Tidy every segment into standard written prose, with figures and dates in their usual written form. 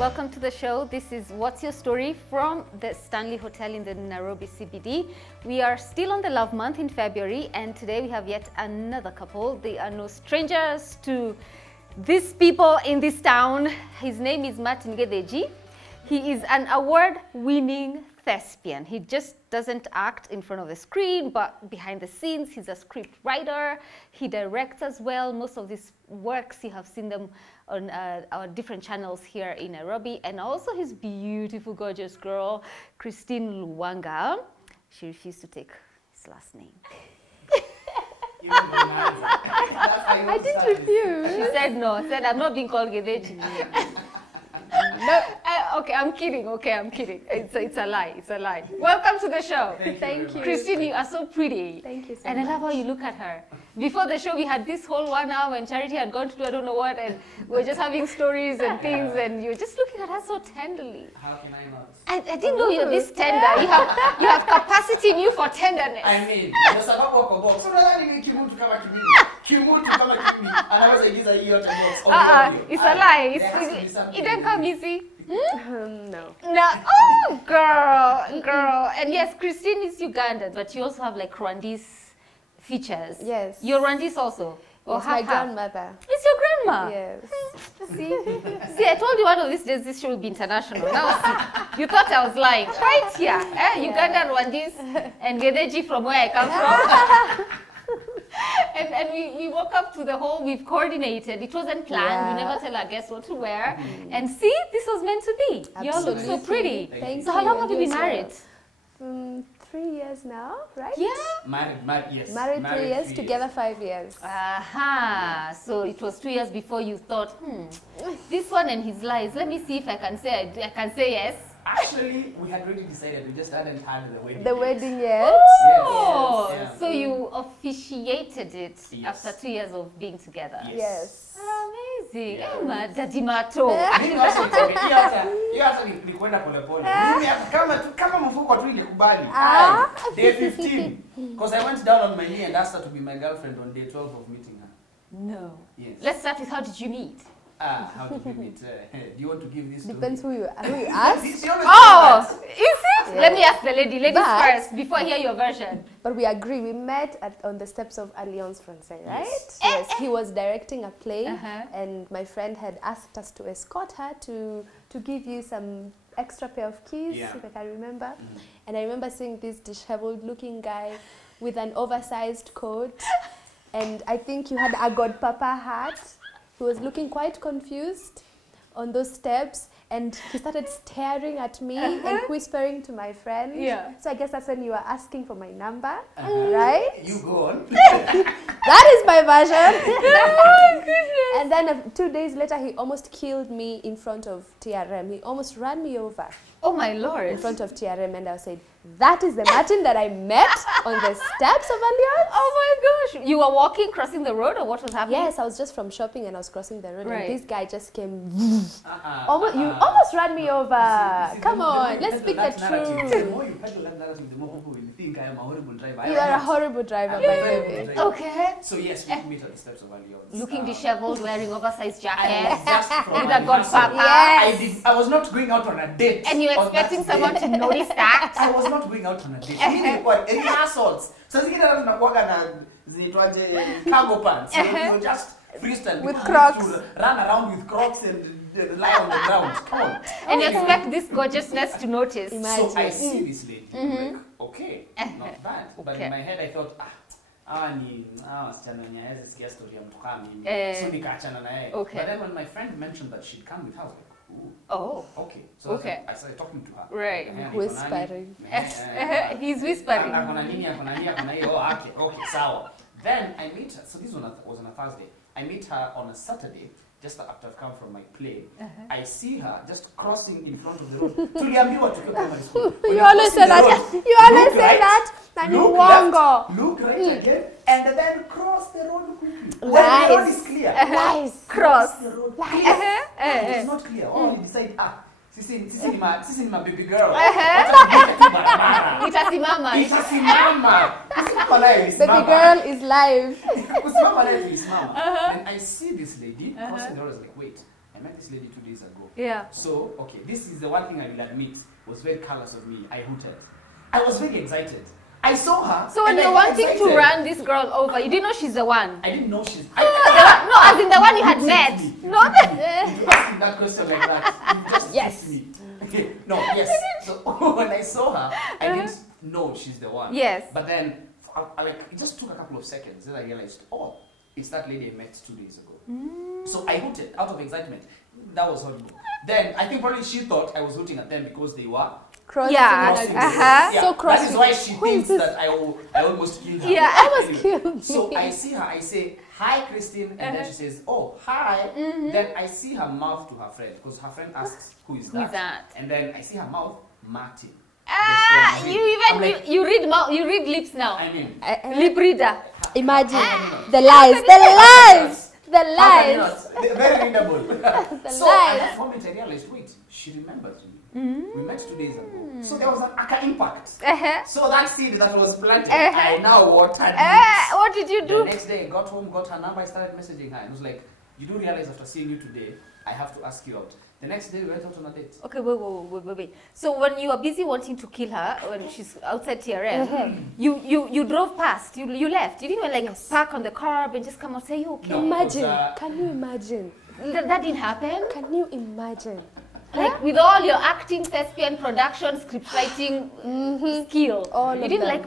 Welcome to the show. This is What's Your Story from the Stanley Hotel in the Nairobi CBD. We are still on the Love Month in February, and today we have yet another couple. They are no strangers to these people in this town. His name is Martin Gedeji. He is an award-winning thespian. He just doesn't act in front of the screen, but behind the scenes, he's a script writer. He directs as well. Most of his works, you have seen them on our different channels here in Nairobi. And also his beautiful, gorgeous girl, Christine Luwanga. She refused to take his last name. I didn't refuse. She said no. She said, I'm not being called Gedeji. No, okay, I'm kidding. Okay, I'm kidding. It's a lie. It's a lie. Welcome to the show. Thank you. Christine, you are so pretty. Thank you so and much. I love how you look at her. Before the show, we had this whole 1 hour when Charity had gone to do I don't know what, and we were just having stories and things, and you were just looking at her so tenderly. How can I not? I didn't know you're this tender. You have capacity in you for tenderness. I mean, kwa sababu wako box. So nadhani kimutu kama kibili. Kimutu kama kibili. Anaweza ingiza hiyo yote box. It's a lie. It didn't come easy. No. No. Oh, girl. And yes, Christine is Ugandan, but you also have like Rwandese features. Yes. You're Rwandese also? Or It's my half? grandmother. It's your grandma? Yes. See, I told you one of these days this show will be international. Now, see, you thought I was lying. Right here. Ugandan, Rwandese, and Gedeji from where I come from. And we woke up to the whole, we've coordinated. It wasn't planned. We never tell our guests what to wear. And see, this was meant to be. You all look so pretty. Thank So you. how long have you been married? 3 years now, right? Yeah. Married, yes. Married 3 years, together 5 years. Aha. So it was 2 years before you thought, this one and his lies. Let me see if I can say I can say yes. Actually, we had already decided. We just hadn't had the wedding. The wedding yet? Oh, Yes. so you officiated it Yes. after 2 years of being together. Yes. Amazing. Yeah. Emma, Daddy Mato. Mimi also it's okay. Hiyo hata ni kwenda pole pole. Mimi hata kama mfuko tu ilikubali. Day 15. Because I went down on my knee and asked her to be my girlfriend on day 12 of meeting her. No. Yes. Let's start with how did you meet? How to give it? Do you want to give this Depends to who me? you ask. She always Oh, does that. is it? Yeah. Let me ask the ladies But- first before I hear your version. But we agree. We met on the steps of Alliance Française, right? Yes. He was directing a play, and my friend had asked us to escort her to give you some extra pair of keys, Yeah. if I can remember. And I remember seeing this disheveled-looking guy with an oversized coat, and I think you had a godpapa hat. He was looking quite confused on those steps, and he started staring at me and whispering to my friend. Yeah. So I guess that's when you were asking for my number, right? You go on. That is my version. Oh, goodness. And then 2 days later, he almost killed me in front of TRM. He almost ran me over Oh, my Lord. in front of TRM, and I said, that is the Martin that I met on the steps of Alliance. Oh, my gosh. You were walking, crossing the road, or what was happening? Yes, I was just from shopping and I was crossing the road, Right. and this guy just came. You almost ran me over. Come on, let's speak the The truth. more you peddle that narrative, the more people will think I am a horrible driver. You are a horrible driver, by the way. Okay. So yes, we meet at the steps of Alliance. Looking disheveled, wearing oversized I jackets. was just from With my a godpapa. rehearsal. I was not going out on a date. And you on expecting that someone day. to notice that? I was not going out on a date. Mimi nilikuwa rehearsals. Sasa zingine tunakuaga na zinaitwaje cargo pants. You just freestyle. With People Crocs. used to run around with Crocs and lie on the ground. Come on. And you expect this gorgeousness to notice. Imagine. So I see this lady. I'm like, okay, not bad. But Okay. in my head I thought, wasichana wenye hawezi sikia story ya mtu kama mimi. So nikaachana na yeye. Okay. But then when my friend mentioned that she'd come with her, I was like, ooh. Oh. Okay. So Okay. I started talking to her. Right. Whispering. He's whispering. Akona nini, akona nini, akona hiyo. Oh, okay, sawa. Then I meet her. So this was on a Thursday. I meet her on a Saturday, just after I've come from my play. I see her just crossing in front of the road. Tuliambiwa tukiwa primary school. When You you're always say crossing the that. road, You always look say right, that. And you look wongo. left, look right again, and then cross the road quickly. When Lies. the road is clear. Lies. Cross. The road Lies. clear. It's not clear. Oh, you decide, sisi ni ma baby girl. Itasimama. Itasimama. Kusimama nayo Baby ilisimama. girl is live. Kusimama nayo ilisimama. And I see this lady crossing the road. I was like, wait, I met this lady 2 days ago. Yeah. So, okay, this is the one thing I will admit was very careless of me. I hooted. I was very excited. I saw her. So when you're wanting to run this girl over, you didn't know she's the one? I didn't know she's... No, as in the one you had met. No. You asking that question like that. You just Yes. me. No, yes. So when I saw her, I didn't know she's the one. Yes. But then, it just took a couple of seconds. Then I realized, oh, it's that lady I met 2 days ago. So I hooted out of excitement. That was horrible. Then I think probably she thought I was hooting at them because they were Crossing. Yeah. yeah. So that is why she Who is thinks this? that I almost killed her. Yeah. Almost killed me. So I see her, I say, hi, Christine, and then she says, oh, hi. Then I see her mouth to her friend, because her friend asks, who is that? Who is that? And then I see her mouth, Martin. Ah, you I'm even like, you read mouth, you read lips now. I mean, Lip reader. Imagine Ah. the lies, the lies, the how can you lies. not? They're very readable. The So at lies. that moment I realized, wait, she remembers me. We met 2 days ago. So there was an aka impact. So that seed that was planted, I now watered it. What did you The do? next day I got home, got her number, I started messaging her. And it was like, you do realize after seeing you today, I have to ask you out. The next day we went out on a date. Okay, wait. So when you were busy wanting to kill her, when she's outside TRM, you drove past, you left. You didn't even like park on the curb and just come and say, you okay? No. Imagine. Because, Can you imagine? That didn't happen? Can you imagine? Like with all your acting, thespian, production, script writing skill, All you of didn't them. like,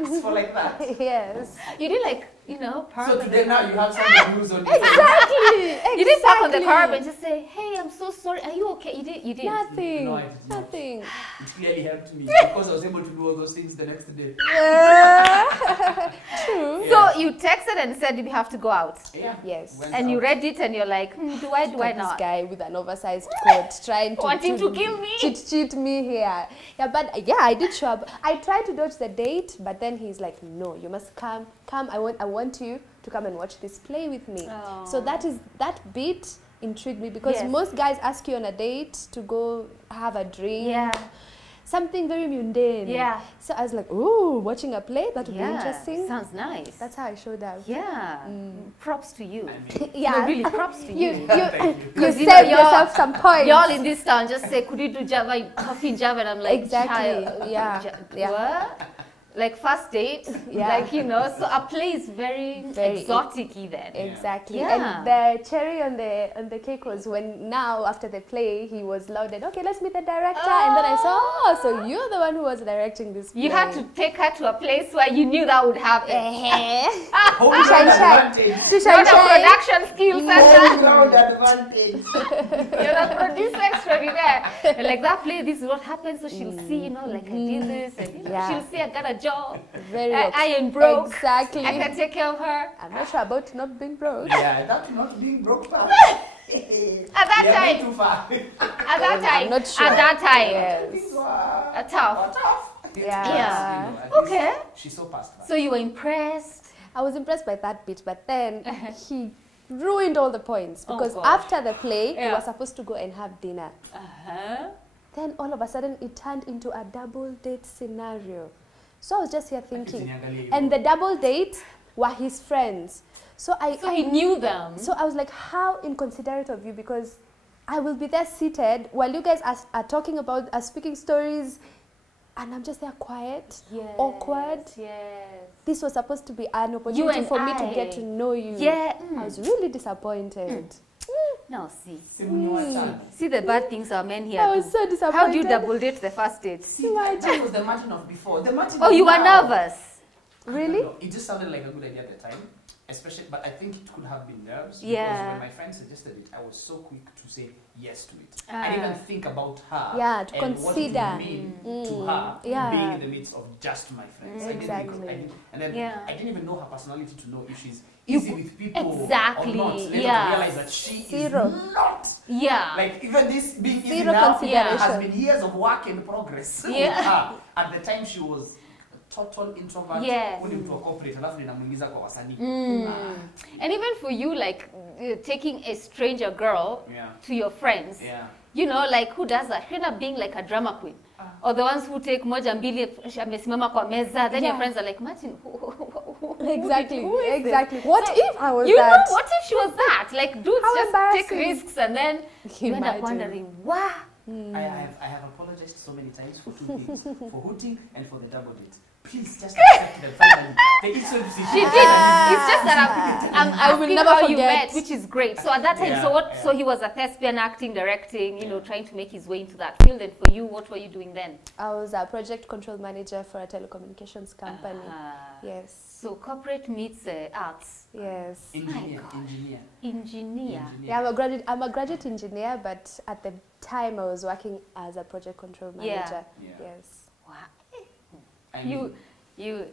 it's for like that. Yes. you didn't like, park. So today now you have some news on you. Exactly. You didn't park on the Exactly. curb and just say, hey, I'm so sorry. Are you okay? You did. Nothing. No, I did not. Nothing. It clearly helped me because I was able to do all those things the next day. True. So you texted and said you have to go out. Yeah. Yes. Went And you out. read it and you're like, do I This not? guy with an oversized coat trying to Wanting to kill me? cheat me here. Yeah, but yeah, I did show up. I tried to dodge the date, but then he's like, no, you must come. I want you to come and watch this play with me. Oh. So that bit intrigued me because Yes. most guys ask you on a date to go have a drink. Yeah. Something very mundane. Yeah. So I was like, ooh, watching a play, that would be Yeah. interesting. Sounds nice. That's how I showed up. yeah. Props to you. I mean, Yeah. No, really, props to you. Thank you. You Because saved yourself some points. Y'all in this town just say, could you do Java, coffee in Java? And I'm like, Exactly, child, yeah. What? Like first date? Yeah. Like, so a play is very exotic even. Exactly. Yeah. And the cherry on the cake was when now after the play he was lauded. Okay, let's meet the director. And then I saw, oh, so you're the one who was directing this play. You had to take her to a place where you knew that would happen. Hold on Shine, shine. advantage. To Not shine, a shine. production skill Hold center. on advantage. You're the producer extraordinaire. And like that play, this is what happens. So she'll see, like I did this. And Yeah. she'll see I got a job. Very I am broke. Exactly. I can take care of her. I'm not sure about not being broke. Yeah, that not being broke part. At that Yeah, time. too far. At that time. I'm not sure. At that time. Yes. These were Tough. tough. Yeah. At least Okay. She saw past that. So you were impressed. I was impressed by that bit, but then he ruined all the points Oh, because gosh. after the play, we Yeah. were supposed to go and have dinner. Then all of a sudden, it turned into a double date scenario. So I was just here thinking, and the double date were his friends. So So he knew them. So I was like, how inconsiderate of you, because I will be there seated while you guys are talking about, are speaking stories, and I'm just there quiet, awkward. Yes. This was supposed to be an You opportunity and for me to I. get to know you. Yeah. I was really disappointed. Now see. Imagine. See the bad things our men here I was do. so disappointed. How do you double date the first date? That was the Martin of before. The Martin Oh, of you were now. nervous. Really? No, it just sounded like a good idea at the time, especially. But I think it could have been nerves. Yeah. Because when my friend suggested it, I was so quick to say yes to it. I didn't even think about her. Yeah, to and consider. what it would mean to her Yeah. being in the midst of just my friends. Exactly. And then Yeah. I didn't even know her personality to know if she's easy with people Exactly, or not. Later yeah. I realized that she Zero. is not. Yeah. Like even this being easy Zero now consideration. has been years of work in progress. Yeah. With her. At the time she was a total introvert. Yes. When you corporate, alafu ninamuingiza kwa wasanii. And even for you, like taking a stranger girl Yeah. to your friends, Yeah. like who does that? You end up being like a drama queen. Or the ones who take moja mbili amesimama kwa meza, then your Yeah. friends are like, Martin, who Exactly, who is this? exactly. What if I was You that? know, what if she was that? Like, dudes How just take embarrassing. risks and then you end up Imagine. wondering, wow. I have apologized so many times for two things, for hooting and for the double date. Please just accept them finally. They each sort of see. She did. It's just that I'm I will asking never how you forget. met, which is great. So at that time, Yeah, so what? yeah. So he was a thespian, acting, directing, you know, trying to make his way into that field. And for you, what were you doing then? I was a project control manager for a telecommunications company. Yes. So corporate meets arts. Yes. Engineer, God. engineer. Engineer. Yeah, I'm a graduate engineer, but at the time I was working as a project control manager. Yeah. Yes. Wow. I mean, You.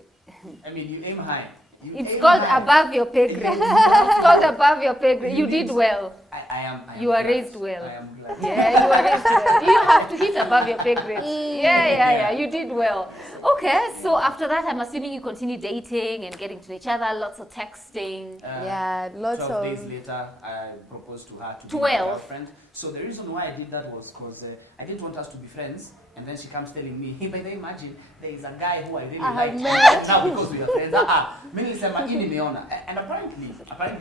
I mean, you aim high. You It's aim called high. above your pay grade. It's called above your pay grade. You did well. I am. You are glad. raised well. I am glad. Yeah, you are raised well. You have to hit above your pay grade. Yeah. You did well. Okay, so after that, I'm assuming you continue dating and getting to know each other, lots of texting. Yeah, lots 12 of. days later, I proposed to her to be 12. my girlfriend. So the reason why I did that was because I didn't want us to be friends. And then she comes telling me, hey, by the way, imagine there is a guy who I really like now because we are friends. Mimi nilisema hii nimeona. And apparently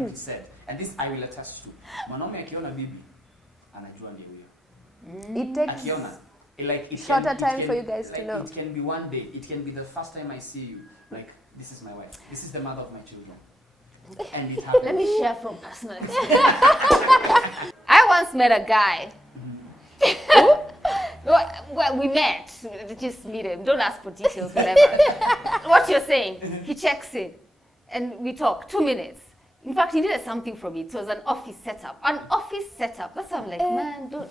it said, and this I will attest to. Mwanaume akiona bibi anajua ndiye huyo. It takes Akiona. Like it shorter can, time it can, for you guys to like, know. It can be one day. It can be the first time I see you. Like, this is my wife. This is the mother of my children. And it happens. Let me share from personal experience. I once met a guy. Well, we met. Just meet him. Don't ask for details, whatever. What you're saying, he checks in, and we talk 2 minutes. In fact, he needed something from me. It was an office setup. An office setup. That's why I'm like, man, don't.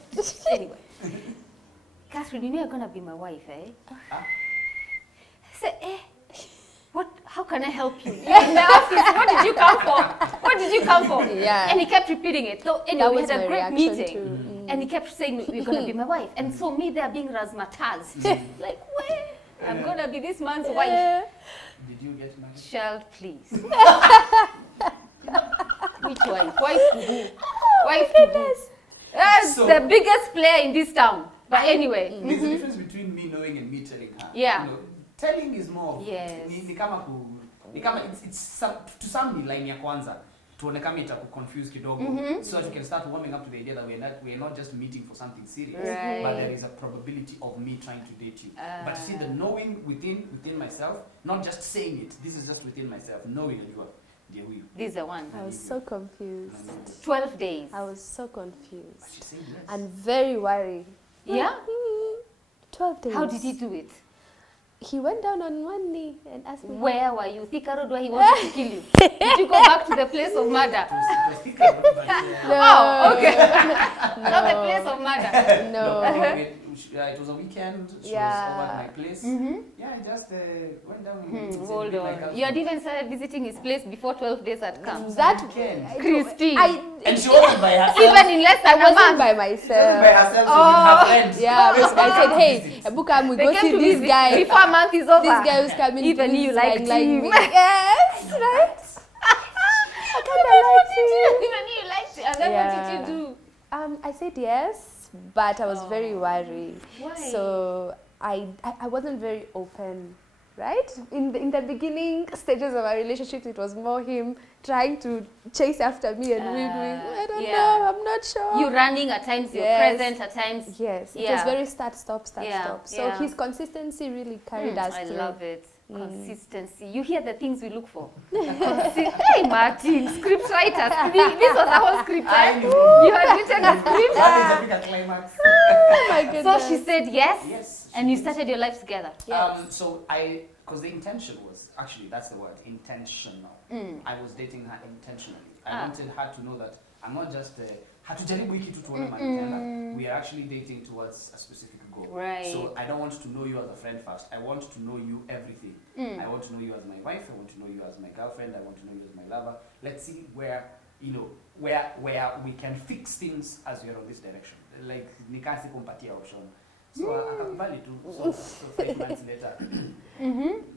Anyway, Catherine, you know you're gonna be my wife, eh? I said, what? How can I help you? You're in the office. What did you come for? What did you come for? Yeah. And he kept repeating it. So anyway, That we was had a my great reaction meeting. too. And he kept saying, you're going to be my wife. And so me there being razzmatazz. Like, where? I'm going to be this man's wife. Did you get married? Child, please. Which wife? Wife to who? Wife to who? That's So- the biggest player in this town. But anyway. There's a difference between me knowing and me telling her. Yeah. You know, telling is more of, Yes. ni kama it's to some ni line ya kwanza. Tuone kama itakuconfuse kidogo. So that you can start warming up to the idea that we're not just meeting for something serious. Right. But there is a probability of me trying to date you. But you see, the knowing within myself, not just saying it, this is just within myself, knowing you are dear who you. This is the one. I was so confused. 12 days. I was so But confused she's saying yes. and very worried. Yeah? 12 days. How did he do it? He went down on one knee and asked me. Where were you? Thika Road where he wanted to kill you? Did you go back to the place of murder? It was thicker, but Oh, okay. No. Not the place of murder. No. It was a weekend. She Yeah. was over at my place. Yeah, I just went down. And Hold on. You had even started visiting his place before 12 days had come. That weekend. Christine. And she wasn't by herself. Even in less I than a wasn't month. by By myself. herself, so with her friends. Yeah, so I said, hey, Ebuka, we They go came see to this visit guy. before a month is over. This guy who's coming. Even who's you liked like him. me. Yes, right? I kind of liked him. Even you liked it. And then what did you do? I said yes, but I was very worried. Why? So I wasn't very open, right? In the beginning stages of our relationship, it was more him trying to chase after me and we doing, I don't know, I'm not sure. You running at times, you're Yes. present at times. Yes, it Yeah. was very start, stop. Yeah, So yeah. his consistency really carried us I through. love it. Consistency. You hear the things we look for. Hey, Martin, script writers. This was a whole script. I know. You had written a script. That is a bigger climax. Oh my goodness. So she said yes, Yes. and you started your life together. So because the intention was, actually that's the word, intentional. I was dating her intentionally. I wanted her to know that I'm not just hatujaribu hiki tu tuone matenda. We are actually dating towards a specific goal. Right. So I don't want to know you as a friend first. I want to know you everything. I want to know you as my wife. I want to know you as my girlfriend. I want to know you as my lover. Let's see where where we can fix things as we are on this direction. Like nikasi kumpatia option. So akakubali tu. So 5 months later.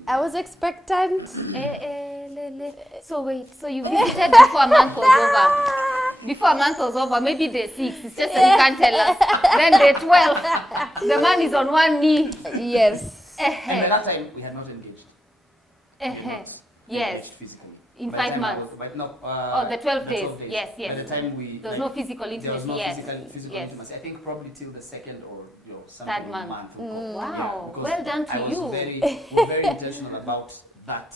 I was expectant. So wait, so you visited before a month was over. Before a month was over, maybe day 6. It's just that you can't tell us. Then day 12, the man is on one knee. Yes. And by that time we had not engaged. We had not. Yes. physically. In By the 5 time I months. was- but no, Oh, the 12 days. 12 Yes, yes. By the time we... There was like, no physical there was intimacy, no yes. physical Yes. intimacy. I think probably till the second or Third month. Wow. because Well done to I was you. we're very intentional about that,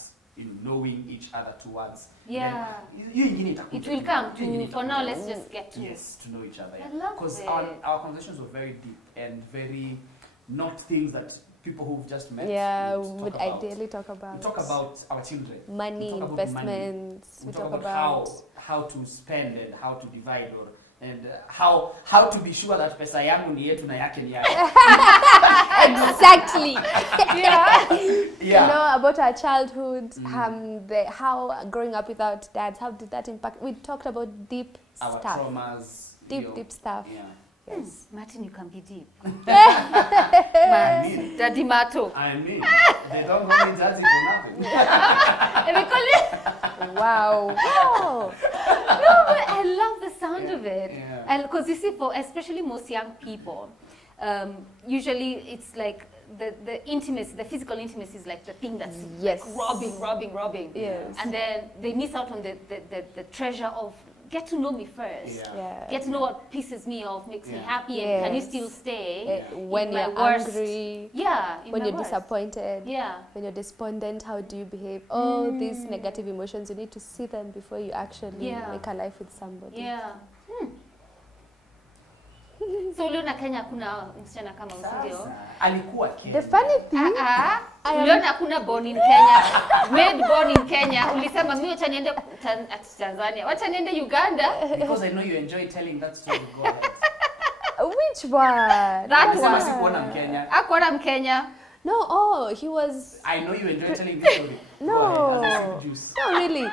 knowing each other towards. Yeah. It It will come to, for now, let's just get to Yes, to know each other. I love Because it. our conversations were very deep and very, not things that people who've just met Yeah, would would talk about. ideally talk about. We talk about our children. Money, we talk about investments. We talk about how to spend and how to divide, how to be sure that pesa yangu ni yetu na yake ni yake. Exactly. Yeah. You know, about our childhood, how growing up without dads, how did that impact? We talked about deep Our stuff. traumas. Deep stuff. Yeah. Yes. Martin, you can be deep. I mean, Daddy Mato. they don't call me daddy for nothing. And they call it. Wow. Oh. No, but I love the sound of it. Yeah. And because you see, for especially most young people, usually it's like the intimacy, the physical intimacy is like the thing that's Yes. like robbing. Yes. And then they miss out on the treasure of get to know me first. Yeah. Yeah. Get to know what pisses me off, makes me Yeah. happy, and can you Yes. still stay? When in my you're worst- angry, Yeah. in when my you're worst. disappointed, Yeah. when you're despondent, how do you behave? All these negative emotions, you need to see them before you actually Yeah. make a life with somebody. Yeah. So uliona Kenya kuna msichana kama usindio? Sasa, alikuwa Kenya. The funny thing, Uliona kuna born in Kenya, made born in Kenya. Ulisema mimi wacha niende Tanzania, wacha niende Uganda. Because I know you enjoy telling that story. Go ahead. which one? That Alisema one. sikuona Mkenya. Akuona Mkenya. No, he was... I know you enjoy telling this story. No. Go ahead, as a juice. No, really.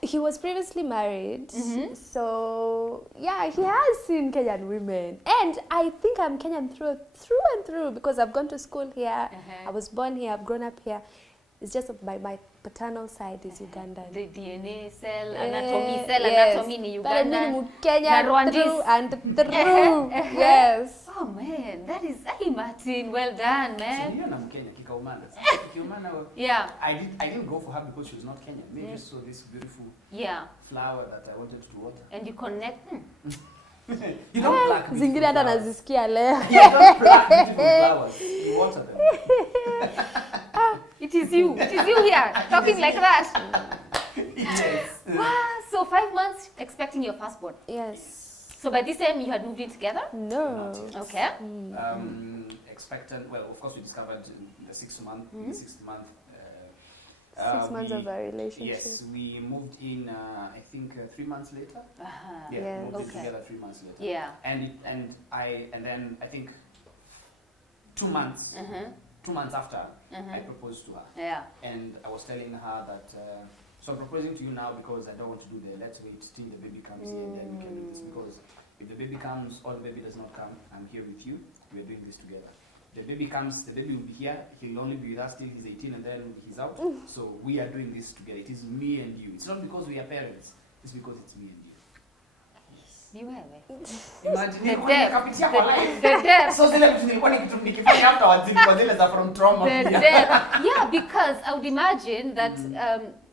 He was previously married, so yeah, he has seen Kenyan women, and I think I'm Kenyan through and through because I've gone to school here. I was born here. I've grown up here. It's just my paternal side is Ugandan. The DNA cell, Yes. anatomy ni But I'm Uganda. Kenya Rwandese. through and through. Yes. Oh man, that is, hey Martin, well done, man. Niliona Mkenya kikaumana. Kiumana. Yeah. I didn't go for her because she was not Kenyan. Maybe just saw this beautiful Yeah. flower that I wanted to water. And you connect. You don't pluck beautiful Zingine hata flowers. nazisikia leo. You don't pluck beautiful flowers. You water them. It is you here, talking like that. Yes. So 5 months expecting your firstborn. Yes. So by this time you had moved in together? No. Okay. Expectant. Well, of course, we discovered in the 6th month. In the 6th month. 6 months of our relationship. Yes, we moved in. I think 3 months later. Yeah, Yes. we moved in Okay. together 3 months later. Yeah. And then I think 2 months. 2 months after, I proposed to her. Yeah. And I was telling her that, so I'm proposing to you now because I don't want to do the let's wait till the baby comes here and then we can do this. Because if the baby comes or the baby does not come, I'm here with you. We're doing this together. The baby comes, the baby will be here. He'll only be with us till he's 18 and then he's out. So we are doing this together. It is me and you. It's not because we are parents. It's because it's me and you. Ni wewe. Imagine The nilikuwa depth. nikapitia kwa life. The depth. So zile vitu nilikuwa nikifanya afterwards zilikuwa zile za from trauma. The depth. Yeah, because I would imagine that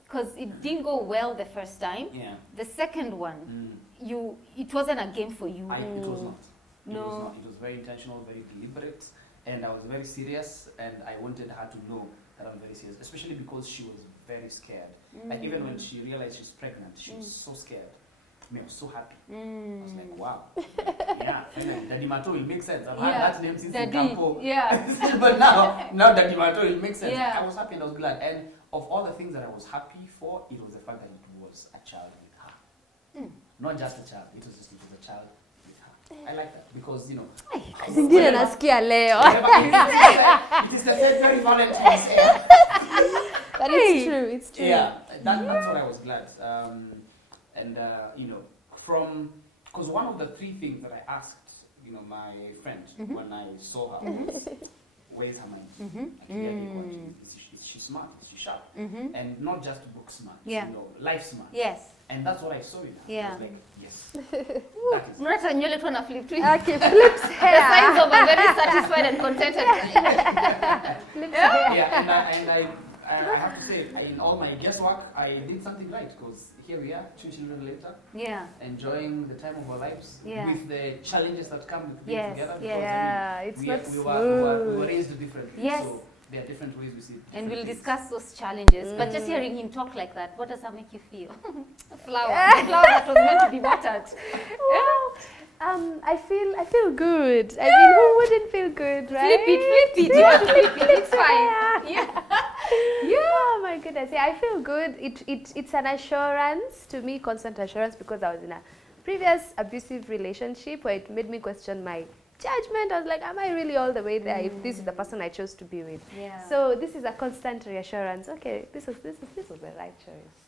because it didn't go well the first time. Yeah. The second one, it wasn't a game for you. It was not. No. It was not. It was very intentional, very deliberate, and I was very serious, and I wanted her to know that I'm very serious, especially because she was very scared. Like even when she realized she's pregnant, she was so scared. I was so happy. I was like, wow. Yeah, finally, Daddy Mato will make sense. I've had that name since in Campo. Yeah. But now Daddy Mato will make sense. Yeah. I was happy and I was glad. And of all the things that I was happy for, it was the fact that it was a child with her. Not just a child. It was a child with her. I like that because, you know. Zingine nasikia leo. It is the February Valentine's Day. But it's true. It's true. Yeah, that's what I was glad. You know, because one of the 3 things that I asked, you know, my friend when I saw her was, where's her mind? Is she smart? Is she sharp? And not just book smart, you know, life smart. Yes. And that's what I saw in her. Yeah. I was like, yes. That is Mnata nywele tu na flip twist. Okay, flips The hair. signs of a very satisfied and contented guy. Flips hair. Yeah, and I have to say, in all my guesswork, I did something right because here we are, 2 children later, Yeah. enjoying the time of our lives Yeah. with the challenges that come with being Yes. together. Yeah. It's we, not we, smooth. we were raised differently. Yes. So there are different ways we see it. And we'll different discuss those challenges. But just hearing him talk like that, what does that make you feel? A flower. A flower that was meant to be watered. I feel good. I mean, who wouldn't feel good, right? Flip it. You have to flip it. It's fine. Yeah. Oh my goodness. Yeah, I feel good. It's an assurance to me, constant assurance, because I was in a previous abusive relationship where it made me question my judgment. I was like, am I really all the way there if this is the person I chose to be with? Yeah. So this is a constant reassurance. Okay, this was the right choice.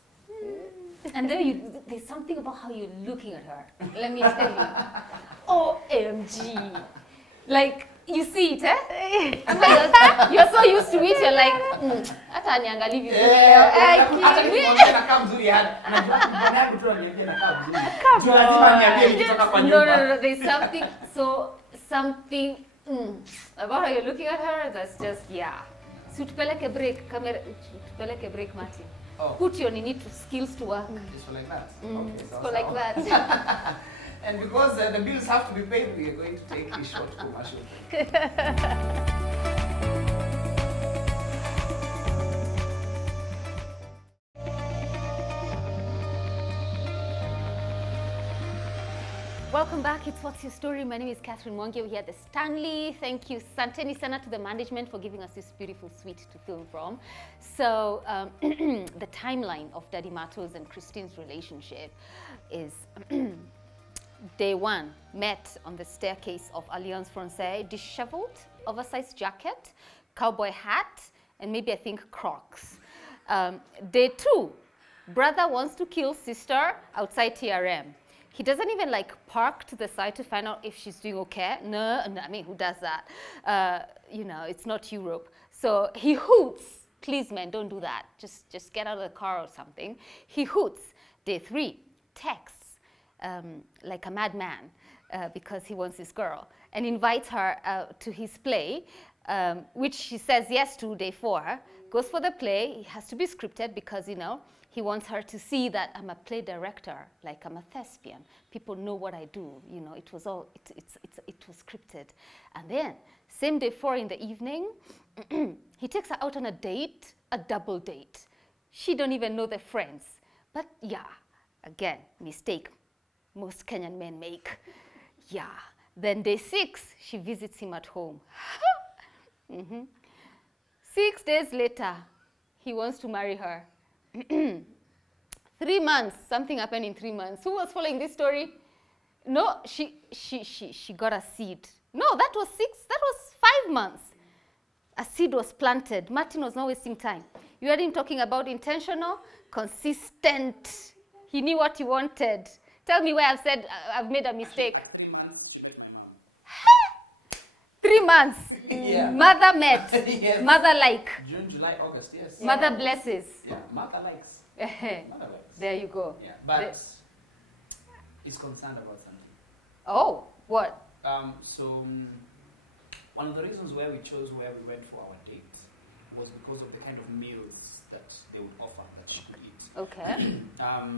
And then there's something about how you're looking at her. Let me tell you. OMG. Like, you see it, eh? You're so used to it, you're like, hata niangalie vizuri leo. No. There's something about how you're looking at her that's just, yeah. So tupeleke break, Martin. Oh. Put your skills to work. Just for like that. Okay, so Like that. And because the bills have to be paid, we are going to take a short commercial break. Welcome back. It's What's Your Story? My name is Catherine Mwangi. We're here at the Stanley. Thank you, Santeni Sana, to the management for giving us this beautiful suite to film from. So the timeline of Daddy Matos and Christine's relationship is day one, met on the staircase of Alliance Francaise, disheveled, oversized jacket, cowboy hat, and maybe I think Crocs. Day two, brother wants to kill sister outside TRM. He doesn't even like park to the side to find out if she's doing okay. No, I mean, who does that? You know, it's not Europe. So he hoots. Please, man, don't do that. Just get out of the car or something. He hoots. Day three, texts like a madman because he wants his girl and invites her to his play, which she says yes to. Day four, goes for the play. It has to be scripted because, you know, he wants her to see that I'm a play director, like I'm a thespian. People know what I do. You know, it was scripted. And then, same day 4 in the evening, he takes her out on a date, a double date. She don't even know the friends. But yeah, again, mistake most Kenyan men make. Yeah. Then day 6, she visits him at home. 6 days later, he wants to marry her. 3 months, something happened in 3 months. Who was following this story? No, she got a seed. No, that was 5 months. A seed was planted. Martin was not wasting time. You heard him talking about intentional, consistent. He knew what he wanted. Tell me where I've said I've made a mistake. At 3 months, she met my mom. 3 months. Yeah. Mother met. Yes. Mother like. June, July, August, yes. Mother blesses. Yeah, mother likes. Mother likes. There you go. Yeah, but is concerned about something. Oh, what? One of the reasons why we chose where we went for our date was because of the kind of meals that they would offer that she could eat. Okay.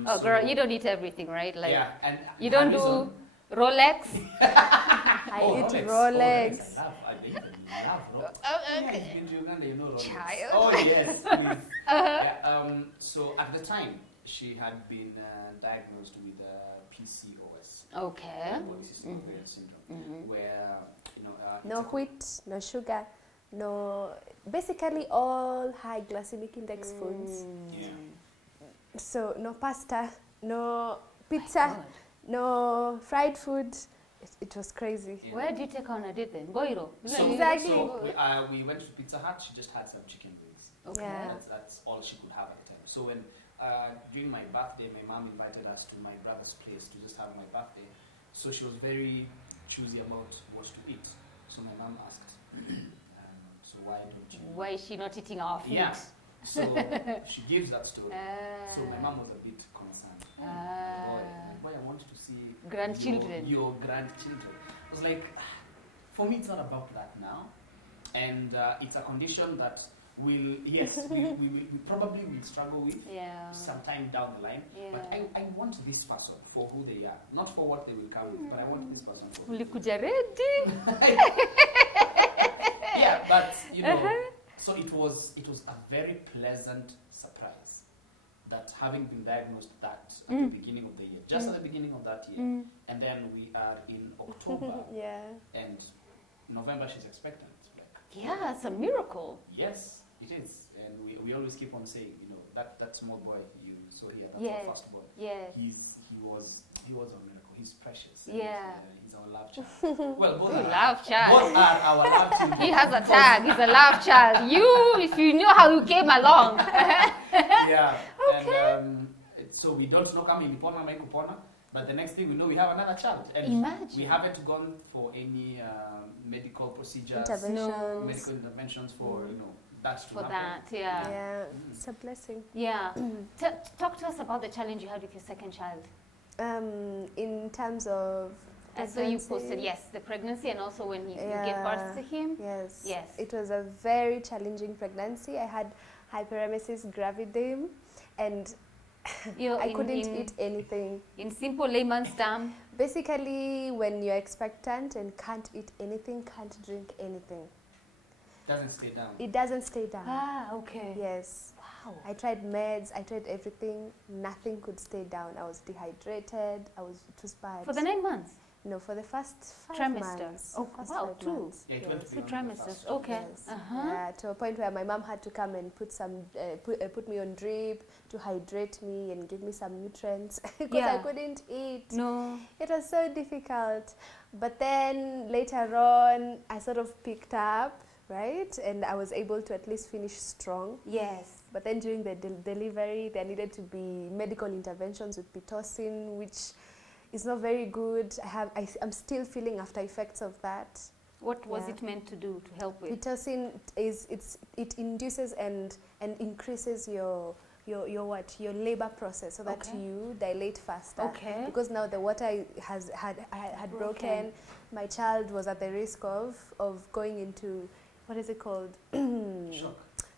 So girl, you don't eat everything, right? Like, yeah, and you don't do Rolex. I eat Rolex. I even love Rolex. Okay. Yeah, you've been to Uganda, you know Rolex. Child. Oh yes, please. Yeah, so at the time, she had been diagnosed with PCOS. Okay. Polycystic ovarian syndrome, where No wheat, no sugar, no, basically all high glycemic index foods. Yeah. So no pasta, no pizza, no fried food. It was crazy. Yeah. Where did you take her on a date then? Boiro. Exactly. So we went to Pizza Hut. She just had some chicken wings. Okay. Yeah. That's all she could have at the time. So when during my birthday, my mom invited us to my brother's place to just have my birthday. So she was very choosy about what to eat. So my mom asked, so why don't you? Why is she not eating our food? Yeah. So she gives that story. So my mom was a bit concerned. Boy, I want to see grandchildren. Your grandchildren. I was like, for me, it's not about that now. And it's a condition that we probably will struggle with sometime down the line. Yeah. But I want this person for who they are, not for what they will come with, but I want this person for who they Ulikuja ready. Yeah, but you know, so it was a very pleasant surprise that having been diagnosed that at the beginning of the year, just at the beginning of that year, and then we are in October, and November she's expectant. Like, Yeah, it's a miracle. yes, it is, and we always keep on saying, you know, that small boy you saw here, that's Yes. our first boy. Yes. He was a miracle. He's precious. And, Yeah. he's our love child. Well, both are Love child. both are our love children. He has a tag. He's a love child. If you know how you came along. Yeah. Okay. And so we don't know kama ilipona ama ikupona, but the next thing we know we have another child, and Imagine. we haven't gone for any medical procedures, Interventions. medical interventions for you know that to For happen. that, yeah. Yeah, it's a blessing. Yeah. Talk to us about the challenge you had with your second child. In terms of So you pregnancy, posted, yes, the pregnancy and also when you gave birth to him. Yes. Yes. It was a very challenging pregnancy. I had hyperemesis gravidum, and I couldn't eat anything. In simple layman's term. Basically, when you're expectant and can't eat anything, can't drink anything, Doesn't stay down. it doesn't stay down. Ah, okay. Yes. Wow. I tried meds, I tried everything, nothing could stay down. I was dehydrated, it was bad. For the 9 months? No, for the first 5 Trimester. months. Oh, First wow, 5 two. months. Yeah, it Yes. went 2 beyond the trimesters. first. Okay. Yes. Uh-huh. Yeah, to a point where my mom had to come and put me on drip to hydrate me and give me some nutrients because I Yeah. couldn't eat. No. It was so difficult. But then later on, I sort of picked up, right? And I was able to at least finish strong. Yes. But then during the delivery, there needed to be medical interventions with Pitocin, which is not very good. I'm still feeling after effects of that. What was Yeah. it meant to do, to help with? Pitocin it induces and increases your labor process so that Okay. you dilate faster. Okay. Because now the water had broken. My child was at the risk of going into, what is it called? Shock.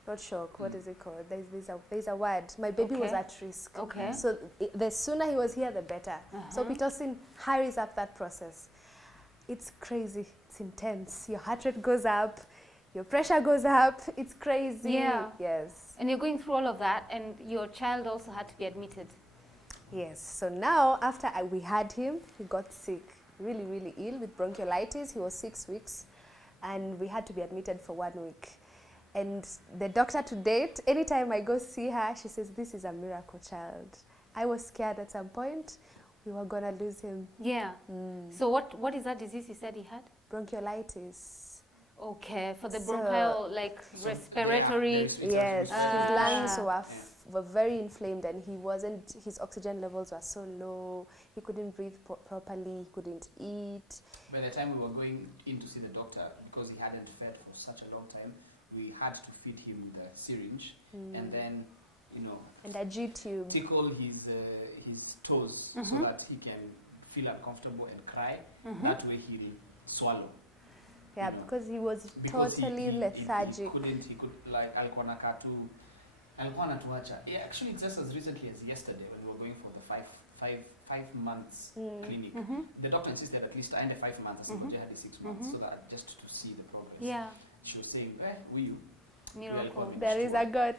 Not shock. What is it called? There's a word. My baby was Okay. at risk. Okay. So the sooner he was here, the better. So Uh-huh. Pitocin hurries up that process. It's crazy. It's intense. Your heart rate goes up. Your pressure goes up. It's crazy. Yeah. Yes. And you're going through all of that, and your child also had to be admitted. Yes. So now, after we had him, he got sick, really, really ill with bronchiolitis. He was 6 weeks, and we had to be admitted for 1 week. And the doctor to date, anytime I go see her, she says, this is a miracle child. I was scared at some point we were going to lose him. Yeah. So what is that disease you said he had? Bronchiolitis. Okay, for the So- bronchial, like So, respiratory. Yes, Ah. his lungs were very inflamed, and his oxygen levels were so low. He couldn't breathe properly, he couldn't eat. By the time we were going in to see the doctor, because he hadn't fed for such a long time, we had to feed him with a syringe and then, you know, And a G-tube. tickle his toes so that he can feel uncomfortable and cry. That way he will swallow. Yeah, you know, because he was because totally lethargic. He could like alikuwa anatuacha. Yeah, actually just as recently as yesterday when we were going for the five months clinic. The doctor insisted at least aende 5 months, I had 6 months, so that just to see the progress. Yeah. She was saying, will Miracle. There is a God.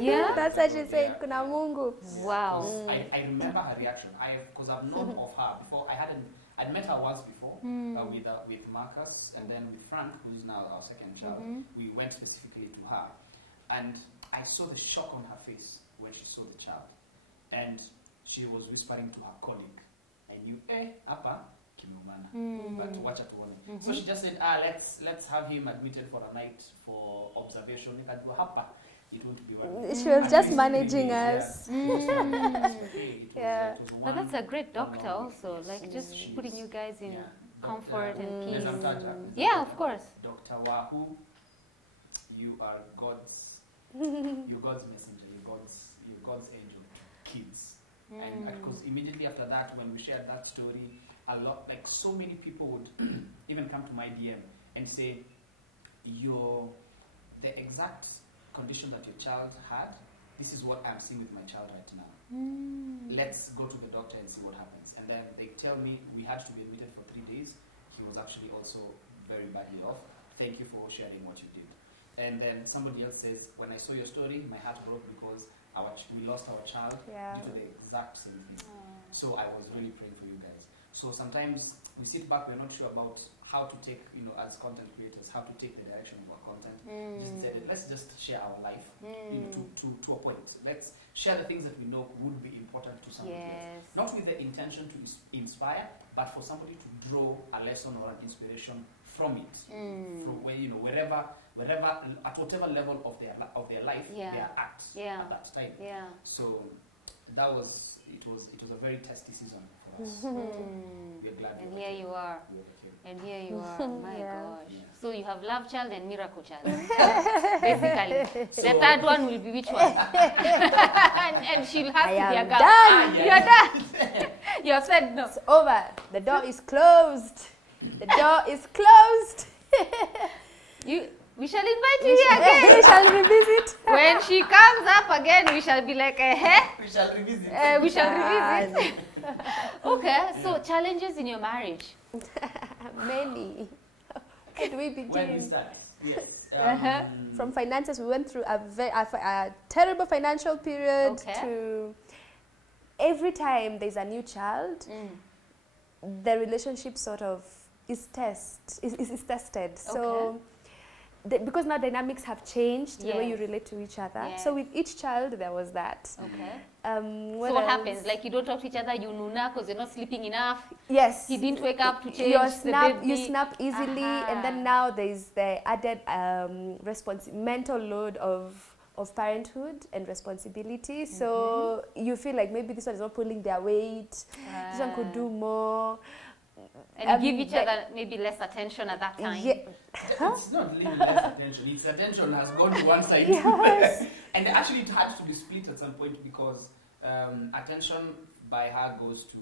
Yeah? That's what she said, Yeah. kuna Mungu. Wow. I remember her reaction. Because I've known of her before. I'd met her once before with Marcus and then with Frank, who is now our second child. We went specifically to her, and I saw the shock on her face when she saw the child, and she was whispering to her colleague. I knew, apa kimeumana, but wacha tuone. So she just said, let's have him admitted for a night for observation. Nikajua hapa it won't be one. She was At just least managing 3 days, us. Yeah. But that's a great doctor long also, week. like just She's- putting you guys in yeah. comfort and There's peace. Mtaja. Yeah, of course. Dr. Wahu, you are God's messenger, you're God's angel to kids. And because immediately after that, when we shared that story, so many people would even come to my DM and say, you're the exact condition that your child had. This is what I'm seeing with my child right now. Let's go to the doctor and see what happens. And then they tell me we had to be admitted for 3 days. He was actually also very badly off. Thank you for sharing what you did. And then somebody else says, when I saw your story, my heart broke because we lost our child due to the exact same thing. So I was really praying for you guys. So sometimes we sit back, we're not sure about how to take, as content creators, how to take the direction of our content. Just said, let's just share our life, to a point. Let's share the things that we know would be important to somebody else. Not with the intention to inspire, but for somebody to draw a lesson or an inspiration from it, from where wherever at whatever level of their life they are at that time. So it was a very testy season for us. We're glad. And here you are. And here you are. My gosh. So you have love child and miracle child. Basically. So the third one will be which one? and she'll have to be a girl. Done. You're done. You have said no. It's over. The door is closed. The door is closed. We shall invite you here again. We shall revisit. When she comes up again, we shall be like, we shall revisit. We shall revisit. Okay, so challenges in your marriage. Many. Where do we begin? When we start, yes. From finances, we went through a terrible financial period to every time there's a new child, the relationship sort of is tested. So because now dynamics have changed, the way you relate to each other. So with each child, there was that. So what happens? Like you don't talk to each other, you nuna because you're not sleeping enough. Yes. He didn't wake up to change you snap easily, and then now there's the added mental load of parenthood and responsibility. So you feel like maybe this one is not pulling their weight. This one could do more. And you give each other maybe less attention at that time. It's not really less attention. Its attention has gone to one side. And actually it had to be split at some point because attention by her goes to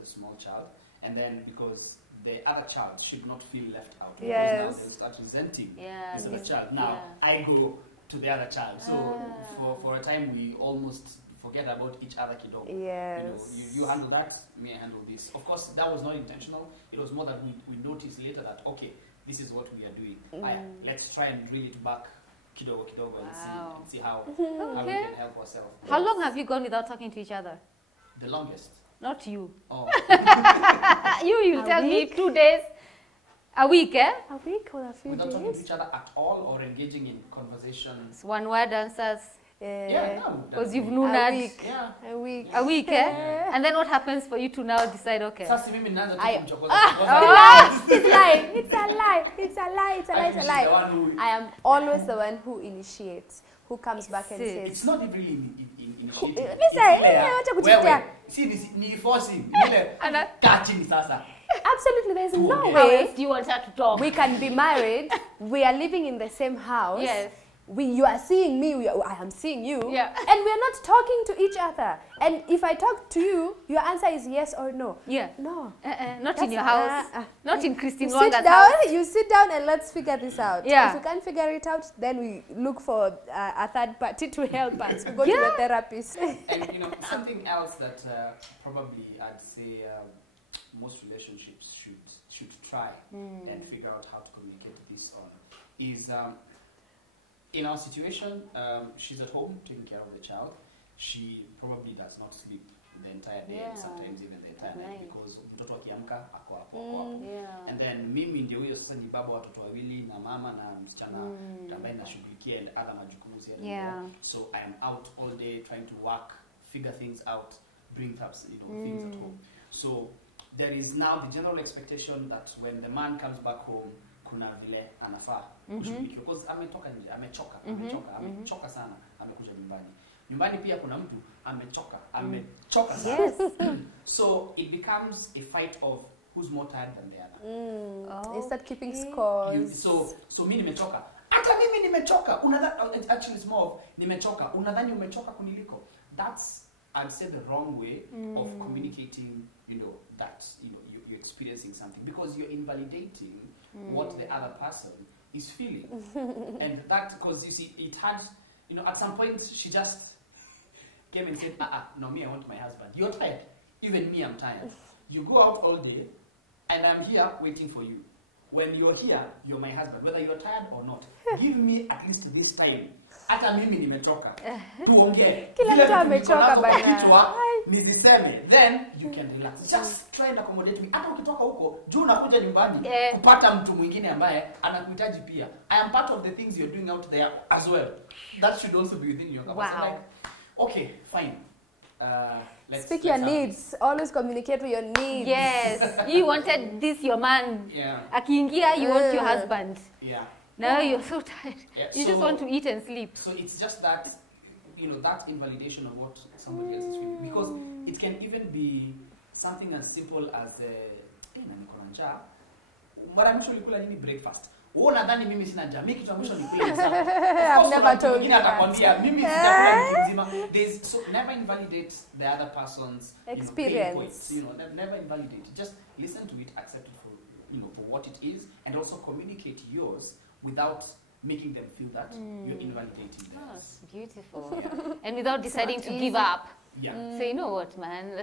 the small child, and then because the other child should not feel left out. Because now they'll start resenting this other child. Now I go to the other child. So for a time we almost forget about each other kidogo. You handle that, me I handle this. Of course, that was not intentional. It was more that we noticed later that, okay, this is what we are doing. Let's try and drill it back kidogo and see how we can help ourselves. How long have you gone without talking to each other? The longest. Not you. Oh. you tell me 2 days, a week, A week or a few without days? talking to each other at all or engaging in conversations. One word answers. Because you've known that. A week. A week, And then what happens for you to now decide, okay? It's a lie. It's a lie. It's a lie. It's a lie. It's a lie. I am always the one who initiates, who comes back and says. It's not really initiating. Absolutely, there's no way. You want her to talk. We can be married. We are living in the same house. Yes. You are seeing me, I am seeing you, and we are not talking to each other. And if I talk to you, your answer is yes or no. No. Not in your house. Not in Christine Wanga's house. You sit down and let's figure this out. If we can't figure it out, then we look for a third party to help us. We go to the therapist. And something else that probably I'd say most relationships should try and figure out how to communicate this on is in our situation, she's at home taking care of the child. She probably does not sleep the entire day, sometimes even the entire night, because mtoto akiamka ako hapo. And then mimi ndio huyo sasa ni baba watoto wawili na mama na msichana ambaye nashughulikia and other majukumu here. So I am out all day trying to work, figure things out, bring up things at home. So there is now the general expectation that when the man comes back home, kuna vile anafaa kushughulikiwa because ametoka nje, amechoka sana, amekuja nyumbani pia kuna mtu amechoka sana. So it becomes a fight of who's more tired than the other. They start keeping scores. So mimi nimechoka, hata mimi nimechoka, actually it's more of nimechoka, unadhani umechoka kuniliko. That's, I'd say, the wrong way of communicating, that you're experiencing something, because you're invalidating what the other person is feeling. And that, because you see, you know, at some point she just came and said, no, me, I want my husband. You're tired. Even me, I'm tired. You go out all day, and I'm here waiting for you. When you're here, you're my husband, whether you're tired or not. Give me at least this time. Hata mimi nimetoka. Tuongee. Kila mtu amechoka bana. Niziseme, then you can relax. Just try and accommodate me. Hata ukitoka huko, juu unakuja nyumbani kupata mtu mwingine ambaye anakuhitaji pia. I am part of the things you're doing out there as well. That should also be within your capacity. Wow. Like, okay, fine. Speak your needs. Always communicate with your needs. Yes. You wanted this, your man. Yeah. Akiingia, you want your husband. Yeah. Now you're so tired. Yeah, You just want to eat and sleep. So it's just that, you know, that invalidation of what somebody else is feeling. Because it can even be something as simple as, mara mwisho ulikula nini breakfast? Wewe unadhani mimi sina njaa? Mimi kitu ambacho nikula ni sana. I've never told you that. Atakwambia mimi sijakula wiki nzima. So never invalidate the other person's experience. You know, never invalidate. Just listen to it, accept it for, you know, for what it is, and also communicate yours without making them feel that you're invalidating theirs. That's beautiful. Yeah. And without deciding to give up. Yeah. So you know what, man?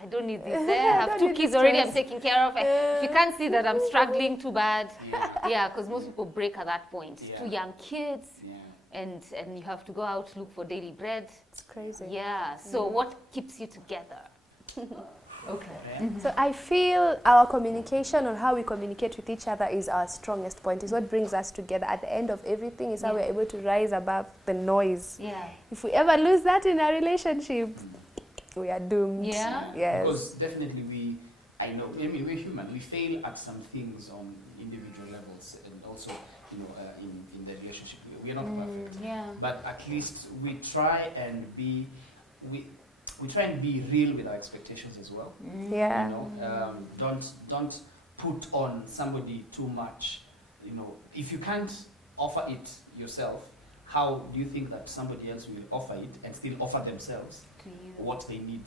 I don't need this. I have 2 kids already I'm taking care of. If you can't see that I'm struggling too bad. Yeah, because most people break at that point. Yeah. 2 young kids. Yeah. And you have to go out, look for daily bread. It's crazy. Yeah. So what keeps you together? Okay. Yeah. So I feel our communication or how we communicate with each other is our strongest point. Is what brings us together. At the end of everything is how we're able to rise above the noise. Yeah. If we ever lose that in a relationship, we are doomed. Yeah. Yes. Because definitely I mean, we're human. We fail at some things on individual levels, and also, you know, in the relationship. We are not perfect. Yeah. But at least we try and be, we try and be real with our expectations as well. Yeah. You know, don't put on somebody too much. You know, if you can't offer it yourself, how do you think that somebody else will offer it and still offer themselves what they need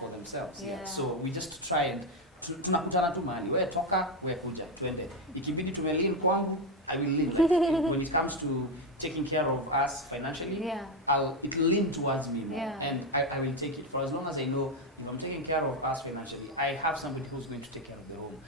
for themselves? Yeah. So we just try and tunakutana tu mahali, wewe toka, wewe kuja, tuende. Ikibidi tumelean kwangu, I will lean. Like, when it comes to taking care of us financially, it'll lean towards me more, and I will take it. For as long as I know if I'm taking care of us financially, I have somebody who's going to take care of the home.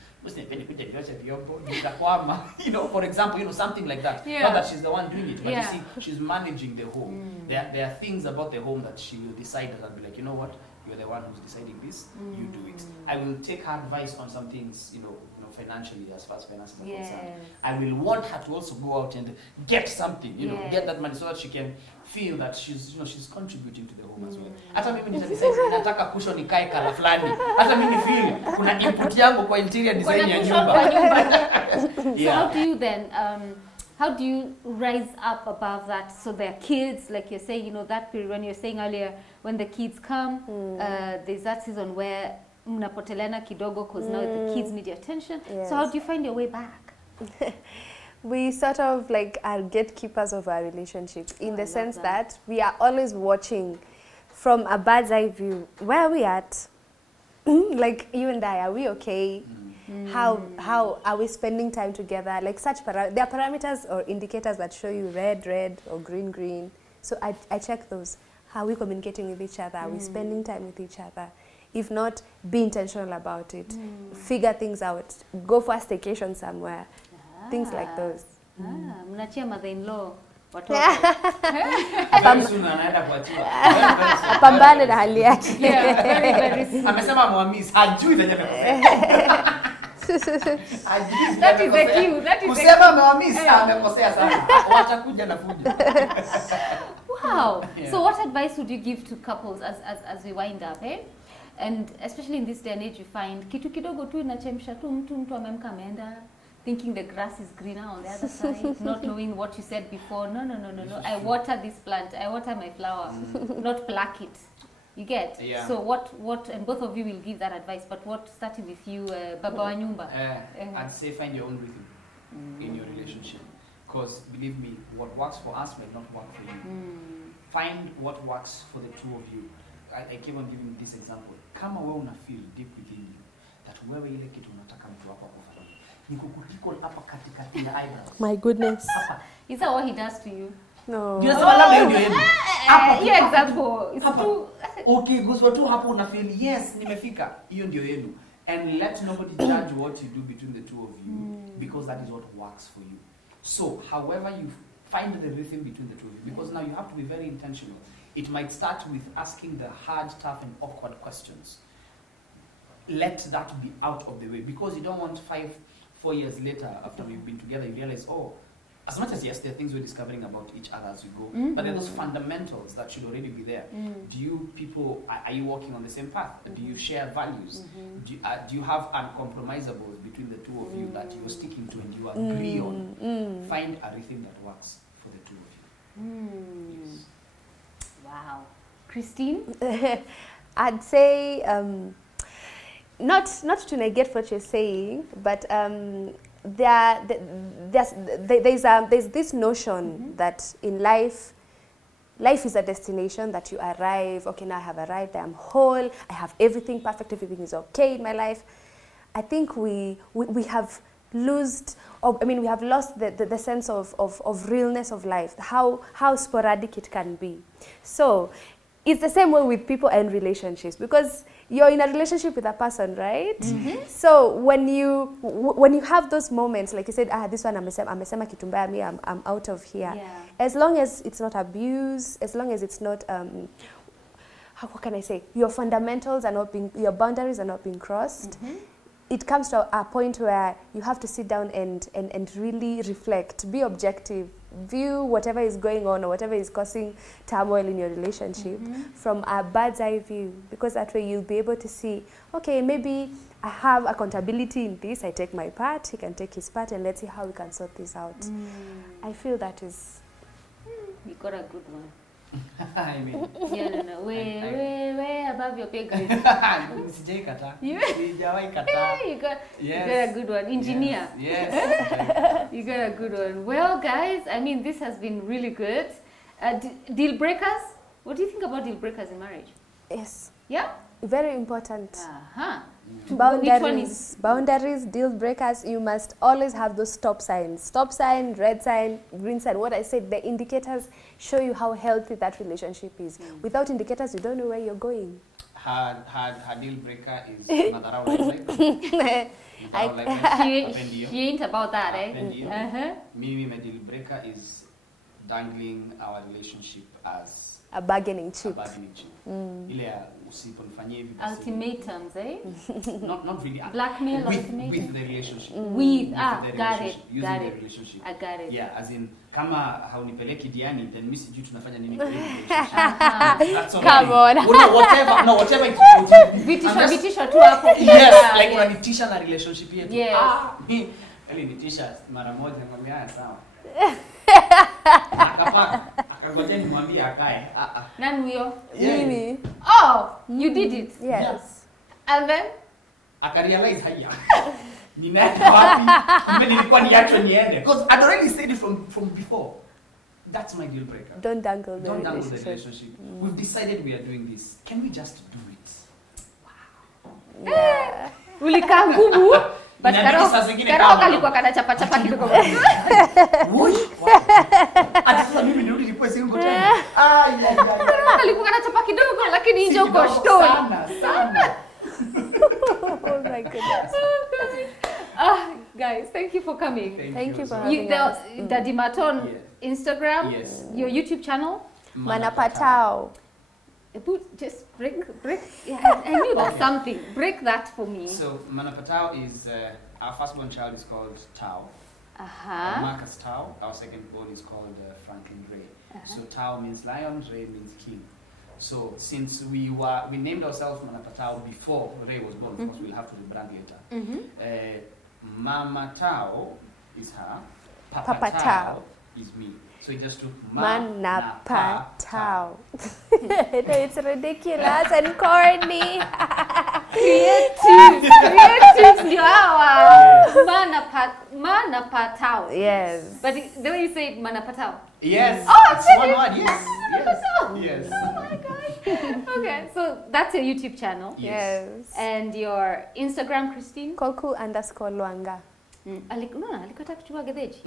You know, for example, you know, something like that. Not that she's the one doing it, but you see, she's managing the home. There are things about the home that she will decide that I'll be like, you know what, you're the one who's deciding this, you do it. I will take her advice on some things, you know, financially, as far as finances are concerned. I will want her to also go out and get something, you know, get that money so that she can feel that she's, you know, she's contributing to the home as well. Hata mimi nitadecide nataka cushion ikae kala fulani. Hata mimi feel kuna input yangu kwa interior design ya nyumba. So how do you then how do you rise up above that? So there are kids, like you're saying, you know, that period when you're saying earlier, when the kids come, there's that season where mnapotelana kidogo because now the kids need your attention. So how do you find your way back? We sort of like are gatekeepers of our relationship in the sense that we are always watching from a bird's eye view. Where are we at? Like you and I, are we okay? How are we spending time together? Like such there are parameters or indicators that show you red, red, or green, green. So I check those. How are we communicating with each other? Are we spending time with each other? If not, be intentional about it. Figure things out. Go for a staycation somewhere. Things like those. Mnachia mother-in-law. Very soon anaenda kuachiwa. Apambane na hali yake. Very soon. Amesema muamis hajui venye amekosea. That is the cue. That is kusema muamis amekosea sana. Watakuja na fujo. Wow. So what advice would you give to couples as we wind up, eh? And especially in this day and age, you find kitu kidogo tu inachemsha tu mtu amemka ameenda thinking the grass is greener on the other side, not knowing what you said before. No. I water this plant. I water my flower, not pluck it. You get? Yeah. So what, and both of you will give that advice, but starting with you, Baba wa Nyumba? I'd say find your own rhythm in your relationship. Because believe me, what works for us might not work for you. Find what works for the two of you. I keep on giving this example. Kama wewe una feel deep within you that wewe ile kitu unataka mtu wako akufanyie. Nikukutiko hapa katikati ya eyebrows. My goodness. Is that what he does to you? No. Ndio nasema labda hiyo ndio yenu. Hiyo example is Hapa. too. Ukiguswa tu hapo una feel yes nimefika. Hiyo ndio yenu. And let nobody judge what you do between the two of you because that is what works for you. So, however you find the rhythm between the two of you, because now you have to be very intentional. It might start with asking the hard, tough, and awkward questions. Let that be out of the way because you don't want 4 years later after we've been together, you realize, oh, as much as yes, there are things we're discovering about each other as we go, but there are those fundamentals that should already be there. Do you people, are you walking on the same path? Do you share values? Do you have uncompromisables between the two of you that you're sticking to and you agree on? Find a rhythm that works for the two of you. Yes. Wow. Christine? I'd say, not to negate what you're saying, but there's this notion that in life is a destination that you arrive. Okay, now I have arrived. I'm whole. I have everything perfect. Everything is okay in my life. I think we have lost. We have lost the sense of realness of life. How sporadic it can be. So it's the same way with people and relationships because you're in a relationship with a person, right? So when you have those moments, like you said, this one amesema kitu mbaya, me I'm out of here. Yeah. As long as it's not abuse, as long as it's not what can I say? Your fundamentals are not being, your boundaries are not being crossed. It comes to a point where you have to sit down and really reflect, be objective, view whatever is going on or whatever is causing turmoil in your relationship from a bird's eye view, because that way you'll be able to see, okay, maybe I have accountability in this, I take my part, he can take his part, and let's see how we can sort this out. I feel that is... You got a good one. I mean, Yeah, no. Way above your pay grade. Sijai kata. You Sijawai kata. you got Yes. a good one. Engineer. Yes. You got a good one. Well, guys, I mean, this has been really good. Deal breakers? What do you think about deal breakers in marriage? Yes. Yeah? Very important. Boundaries. Boundaries, deal breakers. You must always have those stop signs. Stop sign, red sign, green sign. What I said, the indicators show you how healthy that relationship is. Without indicators, you don't know where you're going. Her deal breaker is Madarao life. She ain't about that, eh? Mimi, my deal breaker is dangling our relationship as a bargaining chip. Ile ya usiponifanyia hivi basi. Ultimatums, eh? Not really. Blackmail, with the relationship. Got it. Using the relationship. I got it. Yeah, as in kama haunipeleki diani, then mimi sijui tunafanya nini kwa relationship. That's all. Come on. Whatever it's Vitisho tu hapo. Yes, like unanitisha na relationship yetu. Yes. Nitisha mara moja ngombe haya sawa. Akangoja nimwambie akae. Nani huyo? Mimi. Oh, you did it. Yes. And then Akarealize haya. Ninaenda wapi? Mimi nilikuwa niachwe niende. Because I'd already said it from before. That's my deal breaker. Don't dangle the Don't dangle relationship. the relationship. We've decided we are doing this. Can we just do it? Yeah. ulikaa ngumu. But Karo kalikuwa kana chapa kidogo. Woi. Hata sasa mimi nirudi nilipo single tena. Karo kalikuwa kana chapa kidogo lakini nje uko stone. Sana. Oh my goodness. Guys, thank you for coming. Thank you for so having us. Daddy Maton Instagram, Yes. your YouTube channel. Manapatao. Just break. Yeah, I knew that something. Break that for me. So Manapatao is our firstborn child is called Tao. Marcus Tao. Our secondborn is called Franklin Ray. So Tao means lion, Ray means king. So since we named ourselves Manapatao before Ray was born, of course we'll have to rebrand later. Mama Tao is her. Papa Tao is me. So it just took Manapatao. It's ridiculous and corny. Creative. Manapatao. Yes. But the way you say it, Manapatao. Yes. Oh, it's one word. Yes. Oh my god. Okay, so that's your YouTube channel. Yes. And your Instagram, Christine? Koku_Lwanga. Alikota kuchukua gedeji.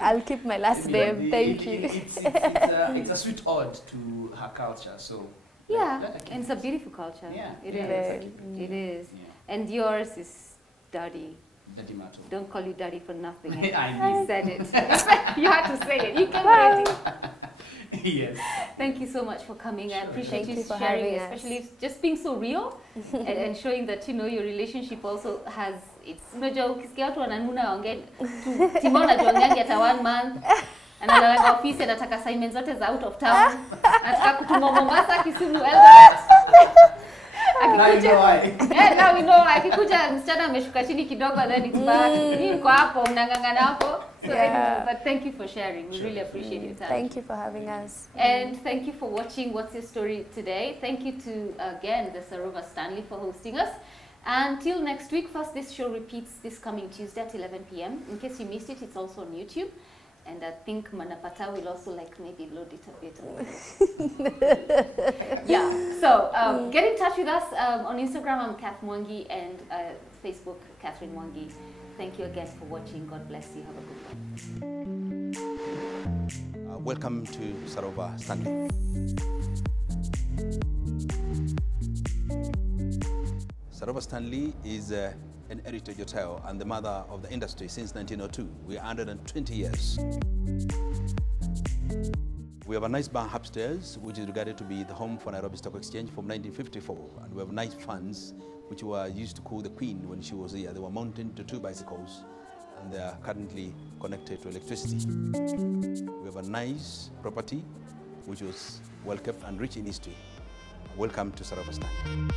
I'll keep my last name. Thank you. It's a sweet ode to her culture. So yeah, and it's a beautiful culture. Yeah, it yeah, is. exactly. It is. Yeah. And yours is Daddy. Daddy Mato. Don't call you Daddy for nothing. I You said it. You had to say it. You came ready. Yes. Thank you so much for coming. Sure. I appreciate Thank you you for sharing, having us. especially just being so real and showing that your relationship also has its ukisikia watu wananuna waongea Timona tuongeangi hata 1 month analala office anataka assignments zote za out of town anataka kutuma Mombasa Kisumu Eldoret now we know akikuja msichana ameshuka chini kidogo then it's back mimi mko hapo mnangangana hapo so anyway, but thank you for sharing. We really appreciate your time. Thank you for having us. And thank you for watching What's Your Story today. Thank you to, again, the Sarova Stanley for hosting us. Until next week, first, this show repeats this coming Tuesday at 11 p.m. In case you missed it, it's also on YouTube. And I think Manapatao will also maybe load it a bit. Yeah, so get in touch with us. On Instagram, I'm Kath Mwangi, and Facebook, Catherine Mwangi. Thank you again for watching. God bless you. Have a good one. Welcome to Sarova Stanley. Sarova Stanley is an heritage hotel and the mother of the industry since 1902. We're 120 years. We have a nice bar upstairs, which is regarded to be the home for Nairobi Stock Exchange from 1954. And we have nice fans, which were used to call the Queen when she was here. They were mounted to 2 bicycles, and they are currently connected to electricity. We have a nice property, which was well kept and rich in history. Welcome to Sarova Stanley.